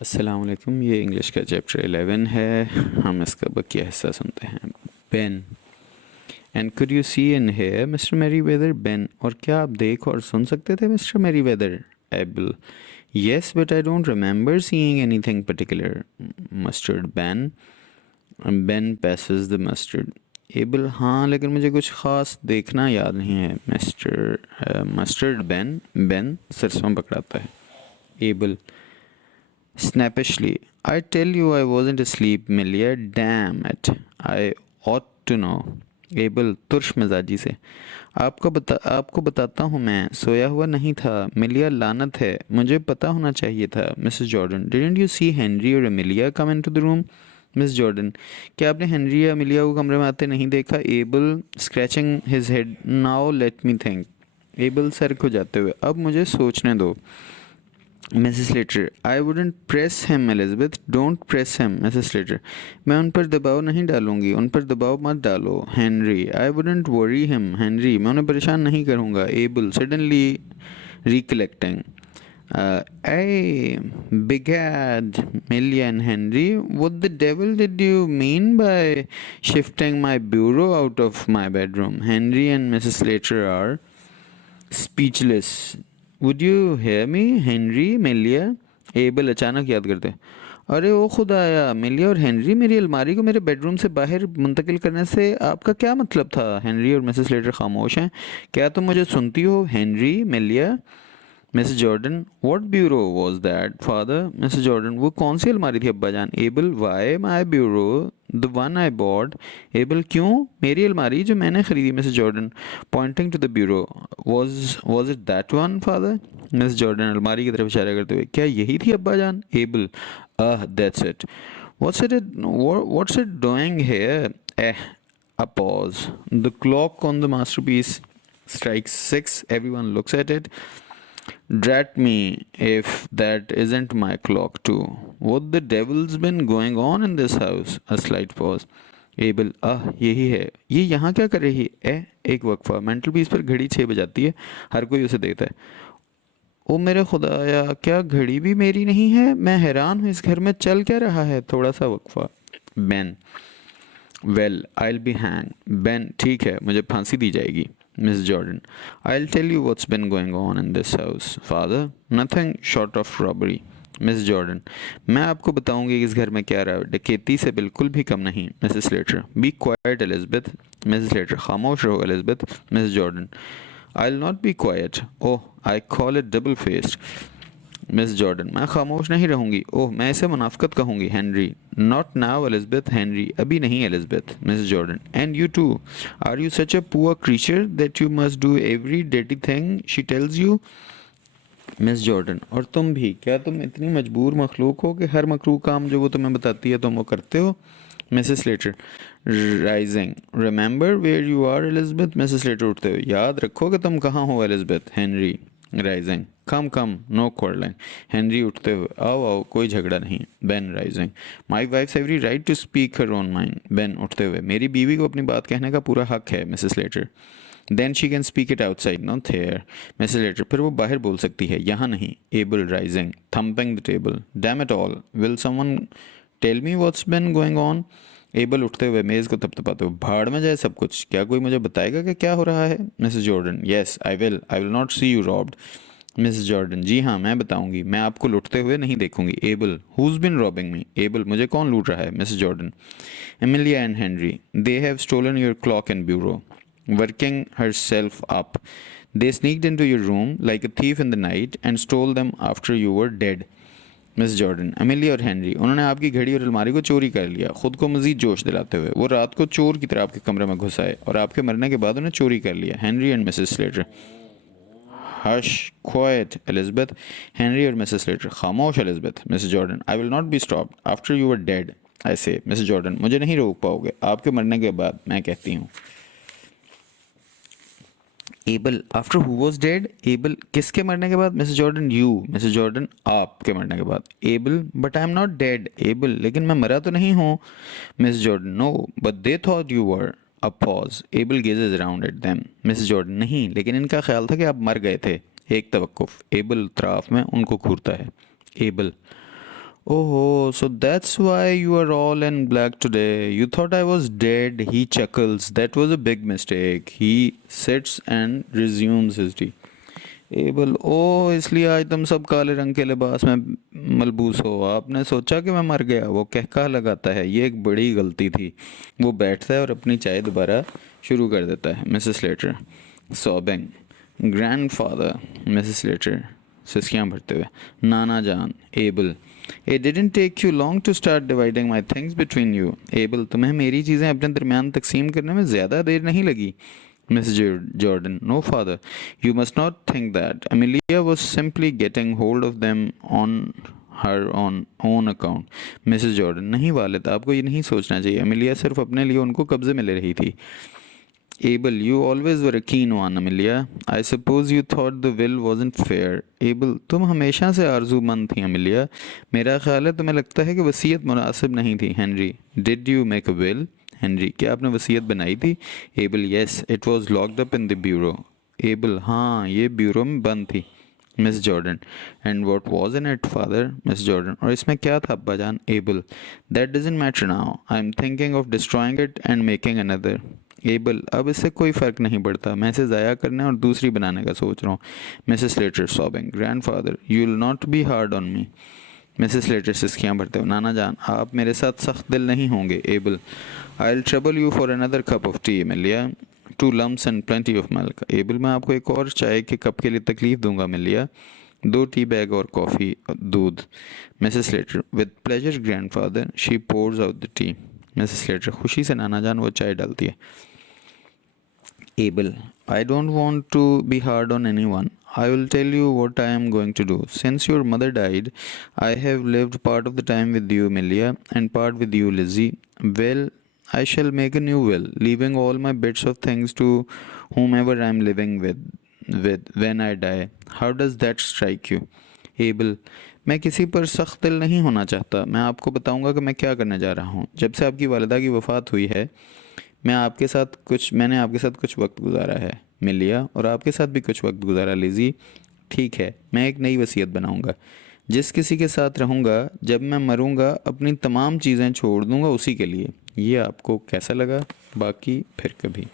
अस्सलाम वालेकुम। ये इंग्लिश का चैप्टर 11 है। हम इसका बकिया हिस्सा सुनते हैं। Ben and could you see in here mister Meriwether. Ben, और क्या आप देख और सुन सकते थे mister Merryweather. Abel, yes but I don't remember seeing anything particular. Mustard, Ben, Ben passes the mustard. Abel, हाँ लेकिन मुझे कुछ ख़ास देखना याद नहीं है मिस्टर मस्टर्ड। बेन, बेन सरसों पकड़ाता है। Able snappishly, I tell you I wasn't asleep, Milia. Damn it. I ought to know. Abel तुर्श मिजाजी से, आपको बताता हूँ मैं सोया हुआ नहीं था मिलिया। लानत है, मुझे पता होना चाहिए था। Mrs Jordan, didn't you see Henry और Emilia come into the room. Miss Jordan, क्या आपने हेनरी या एमिलिया को कमरे में आते नहीं देखा। Able scratching his head, now let me think. Able sir को जाते हुए, अब मुझे सोचने दो। Mrs Slater, I wouldn't press him Elizabeth, don't press him. Mrs Slater, मैं उन पर दबाव नहीं डालूंगी, उन पर दबाव मत डालो। Henry, I wouldn't worry him. Henry, मैं उन्हें परेशान नहीं करूँगा। Able suddenly recollecting, begad, Millie and Henry, what the devil did you mean by shifting my bureau out of my bedroom? Henry and Mrs. Slater are speechless. Would you hear me Henry, मिलिया। Able अचानक याद करते, अरे ओ खुदाया, मिलिया और Henry, मेरी अलमारी को मेरे बेडरूम से बाहर मुंतकिल करने से आपका क्या मतलब था। हेनरी और मिसेस लेटर खामोश हैं। क्या तुम मुझे सुनती हो हेनरी, मिलिया। Mrs Jordan, what bureau was that father. Mrs Jordan, वो कौन सी अलमारी थी अब्बा जान। Abel, why my bureau, the one I bought. Abel, क्यों, मेरी अलमारी जो मैंने खरीदी। Mrs Jordan pointing to the bureau, was it that one father. Mrs Jordan अलमारी की तरफ इशारा करते हुए, क्या यही थी अब्बा जान। Able, that's it. What's it doing here? A pause. The clock on the masterpiece strikes 6. Everyone looks at it. Drat me if that isn't my clock too. What the devil's been going on in this house? A slight pause. Able, यही है, ये यहाँ क्या कर रही है। एक वक्फा। Mental peace पर घड़ी 6 बजाती है, हर कोई उसे देखता है। ओ मेरे खुदाया, क्या घड़ी भी मेरी नहीं है। मैं हैरान हूँ, इस घर में चल क्या रहा है। थोड़ा सा वक्फा। Ben, well I be hang. Ben, ठीक है, मुझे फांसी दी जाएगी। Miss Jordan, I tell you what's been going on in this house father, nothing short of robbery. Miss Jordan, मैं आपको बताऊंगी कि इस घर में क्या रहा, डकैती से बिल्कुल भी कम नहीं। Mrs Slater, be quiet Elizabeth. Mrs Slater, खामोश रहो Elizabeth. Miss Jordan, I will not be quiet, oh I call it double faced. Miss Jordan, मैं खामोश नहीं रहूंगी, ओह मैं इसे मुनाफकत कहूंगी। Henry, not now Elizabeth. Henry, अभी नहीं Elizabeth. Miss Jordan, and you too, are you such a poor creature that you must do every डेटी thing she tells you. Miss Jordan, और तुम भी, क्या तुम इतनी मजबूर मखलूक हो कि हर मकरू काम जो वो तुम्हें बताती है तुम वो करते हो। Mrs Slater rising, remember where you are Elizabeth. Mrs Slater उठते हुए, याद रखो कि तुम कहाँ हो Elizabeth. Henry rising, come come, no quarrelling. Henry उठते हुए, आओ आओ, कोई झगड़ा नहीं। Ben rising, my wife every right to speak her own mind. Ben उठते हुए, मेरी बीवी को अपनी बात कहने का पूरा हक है। Mrs Slater, then she can speak it outside, not here. Mrs Slater, फिर वो बाहर बोल सकती है, यहाँ नहीं। Abel rising, thumping the table, damn it all, will someone tell me what's been going on. Abel उठते हुए, मेज़ को थपथपाते हुए, भाड़ में जाए सब कुछ, क्या कोई मुझे बताएगा कि क्या हो रहा है। Mrs Jordan, yes I will not see you robbed. Mrs Jordan, जी हाँ मैं बताऊंगी, मैं आपको लूटते हुए नहीं देखूंगी। Abel, who's been robbing me. Abel, मुझे कौन लूट रहा है। Mrs Jordan, Emilia and Henry, they have stolen your clock and bureau. Working herself up, they sneaked into your room like a thief in the night and stole them after you were dead. Miss Jordan, Amelia और Henry, उन्होंने आपकी घड़ी और अलमारी को चोरी कर लिया, खुद को मजीद जोश दिलाते हुए। वो रात को चोर की तरह आपके कमरे में घुस आए और आपके मरने के बाद उन्हें चोरी कर लिया। Henry and Mrs Slater, hush quiet Elizabeth. Henry और मिसेस स्लेटर, खामोश Elizabeth. Mrs Jordan, I will not be stopped after you were dead I say. Mrs Jordan, मुझे नहीं रोक पाओगे आपके मरने के बाद, मैं कहती हूँ। Abel, after who was dead. Abel, किसके मरने के बाद। Mrs Jordan, you. Mrs Jordan, आपके मरने के बाद। Abel, but I am not dead. Abel, लेकिन मैं मरा तो नहीं हूँ। Mrs Jordan, no but they thought you were. A pause. Abel gazes around at them. Mrs Jordan, नहीं लेकिन इनका ख्याल था कि आप मर गए थे। एक तवक्कुफ। एबल त्राफ में उनको घूरता है। Able, Oh, so that's why you are all in black today. You thought I was dead. He chuckles. That was a big mistake. He sits and resumes his tea. Abel, ओ इसलिए आज तुम सब काले रंग के लिबास में मलबूस हो। आपने सोचा कि मैं मर गया। वो कहका लगाता है, ये एक बड़ी गलती थी। वो बैठता है और अपनी चाय दोबारा शुरू कर देता है। Mrs Slater sobbing, grandfather. Mrs Slater सिसकियाँ भरते हुए, नाना जान। Abel, It didn't take you long to start dividing my things between you. Able, तुम्हें मेरी चीज़ें अपने दरमियान तकसीम करने में ज़्यादा देर नहीं लगी। Miss Jordan, no father, you must not think that. Amelia was simply getting hold of them on her own account. Mrs. Jordan, नहीं वालिद, आपको ये नहीं सोचना चाहिए। अमेलिया सिर्फ अपने लिए उनको कब्जे में ले रही थी। Abel, you always were a keen one, Amelia. I suppose you thought the will wasn't fair. Abel, तुम हमेशा से आरजूमंद थी अमेलिया। मेरा ख्याल है तुम्हें लगता है कि वसीयत मुनासिब नहीं थी। Henry, did you make a will? Henry, क्या आपने वसीयत बनाई थी? Able, yes, it was locked up in the bureau. Able, हाँ, ये ब्यूरो में बंद थी। Miss Jordan, and what was in it father? Miss Jordan, और इसमें क्या था अब्बा जान? Able, that doesn't matter now, I am thinking of destroying it and making another. Able, अब इससे कोई फ़र्क नहीं पड़ता, मैं इसे ज़ाया करने और दूसरी बनाने का सोच रहा हूँ। Mrs Slater sobbing, grandfather, you will not be hard on me. Mrs Slater सिसकियाँ भरते हो, नाना जान, आप मेरे साथ सख्त दिल नहीं होंगे। Able, I will trouble you for another cup of T मिलिया, 2 lumps and plenty of milk. Able, मैं आपको एक और चाय के कप के लिए तकलीफ़ दूंगा मिलिया, 2 टी बैग और कॉफ़ी दूध। Mrs Slater, with pleasure grandfather. She pours out the tea. Mrs Slater, खुशी से नाना जान, वो चाय डालती है। Abel, I don't want to be hard on anyone. I will tell you what I am going to do. Since your mother died, I have lived part of the time with you, Melia, and part with you, Lizzie. Well, I shall make a new will, leaving all my bits of things to whomever I am living with when I die. How does that strike you? Abel, मैं किसी पर सख्त दिल नहीं होना चाहता। मैं आपको बताऊंगा कि मैं क्या करने जा रहा हूँ। जब से आपकी वालिदा की वफ़ात हुई है, मैंने आपके साथ कुछ वक्त गुजारा है मिलिया, और आपके साथ भी कुछ वक्त गुजारा लिजी। ठीक है, मैं एक नई वसीयत बनाऊंगा। जिस किसी के साथ रहूंगा जब मैं मरूंगा, अपनी तमाम चीज़ें छोड़ दूंगा उसी के लिए। ये आपको कैसा लगा? बाकी फिर कभी।